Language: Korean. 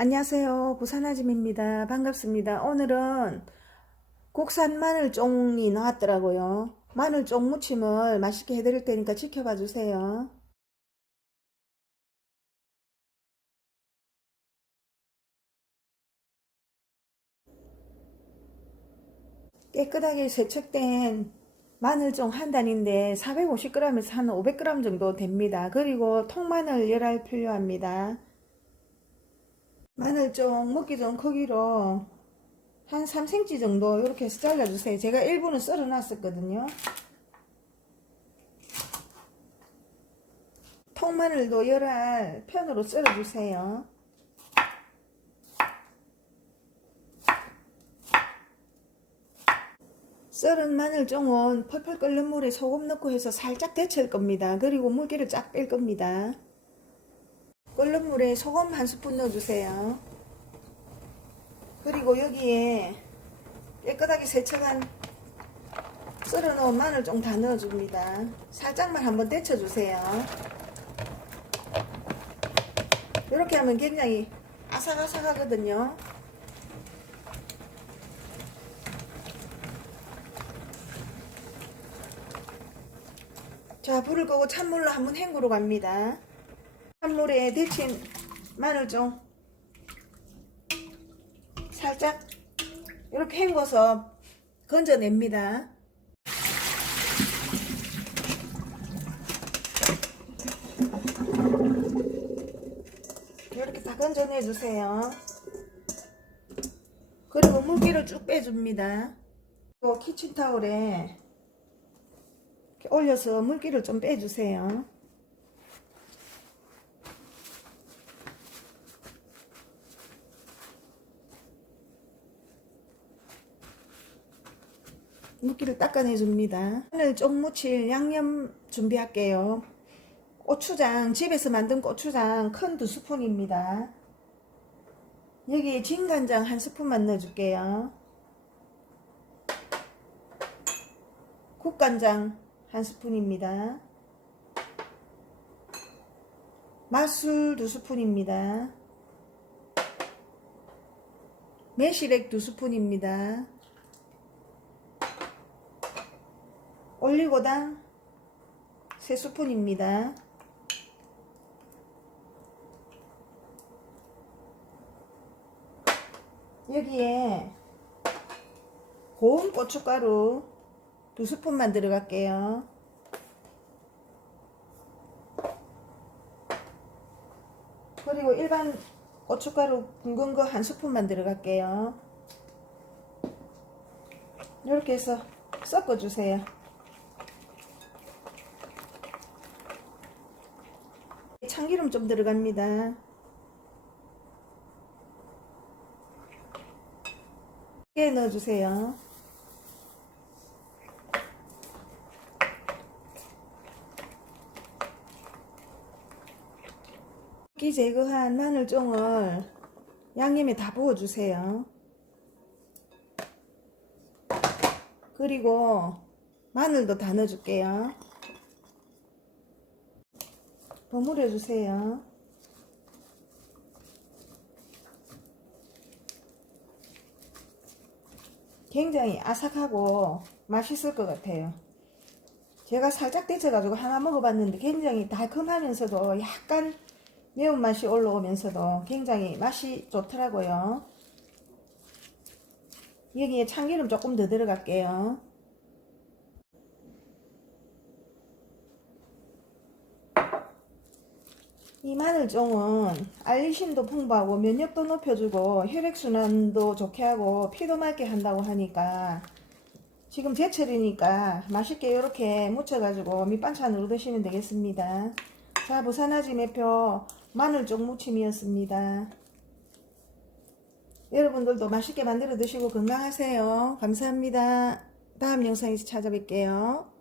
안녕하세요. 부산아짐입니다. 반갑습니다. 오늘은 국산 마늘쫑이 나왔더라고요. 마늘 쫑 무침을 맛있게 해드릴 테니까 지켜봐 주세요. 깨끗하게 세척된 마늘쫑 한 단인데 450g에서 한 500g 정도 됩니다. 그리고 통마늘 열알 필요합니다. 마늘 좀 먹기 좋은 크기로 한 3cm 정도 이렇게 해서 잘라주세요. 제가 일부는 썰어 놨었거든요. 통마늘도 열알 편으로 썰어주세요. 썰은 마늘 종은 펄펄 끓는 물에 소금 넣고 해서 살짝 데칠 겁니다. 그리고 물기를 쫙 뺄 겁니다. 끓는 물에 소금 한 스푼 넣어주세요. 그리고 여기에 깨끗하게 세척한 썰어 놓은 마늘 좀 다 넣어줍니다. 살짝만 한번 데쳐주세요. 이렇게 하면 굉장히 아삭아삭하거든요. 자, 불을 끄고 찬물로 한번 헹구러 갑니다. 찬물에 데친 마늘 좀 살짝 이렇게 헹궈서 건져냅니다. 이렇게 다 건져내 주세요. 그리고 물기를 쭉 빼줍니다. 또 키친타올에 이렇게 올려서 물기를 좀 빼주세요. 물기를 닦아내 줍니다. 오늘 좀 무칠 양념 준비할게요. 고추장, 집에서 만든 고추장 큰 두 스푼입니다. 여기에 진간장 한 스푼만 넣어줄게요. 국간장 한 스푼입니다. 맛술 두 스푼입니다. 매실액 두 스푼입니다. 올리고당 3스푼입니다. 여기에 고운 고춧가루 2스푼만 들어갈게요. 그리고 일반 고춧가루 굵은 거 한 스푼만 들어갈게요. 이렇게 해서 섞어주세요. 참기름 좀 들어갑니다. 깨 넣어주세요. 기 제거한 마늘종을 양념에 다 부어주세요. 그리고 마늘도 다 넣어줄게요. 버무려 주세요. 굉장히 아삭하고 맛있을 것 같아요. 제가 살짝 데쳐가지고 하나 먹어봤는데 굉장히 달콤하면서도 약간 매운맛이 올라오면서도 굉장히 맛이 좋더라고요. 여기에 참기름 조금 더 들어갈게요. 이 마늘종은 알리신도 풍부하고 면역도 높여주고 혈액순환도 좋게 하고 피도 맑게 한다고 하니까 지금 제철이니까 맛있게 이렇게 무쳐가지고 밑반찬으로 드시면 되겠습니다. 자 부산아지 매표 마늘종 무침이었습니다. 여러분들도 맛있게 만들어 드시고 건강하세요. 감사합니다. 다음 영상에서 찾아뵐게요.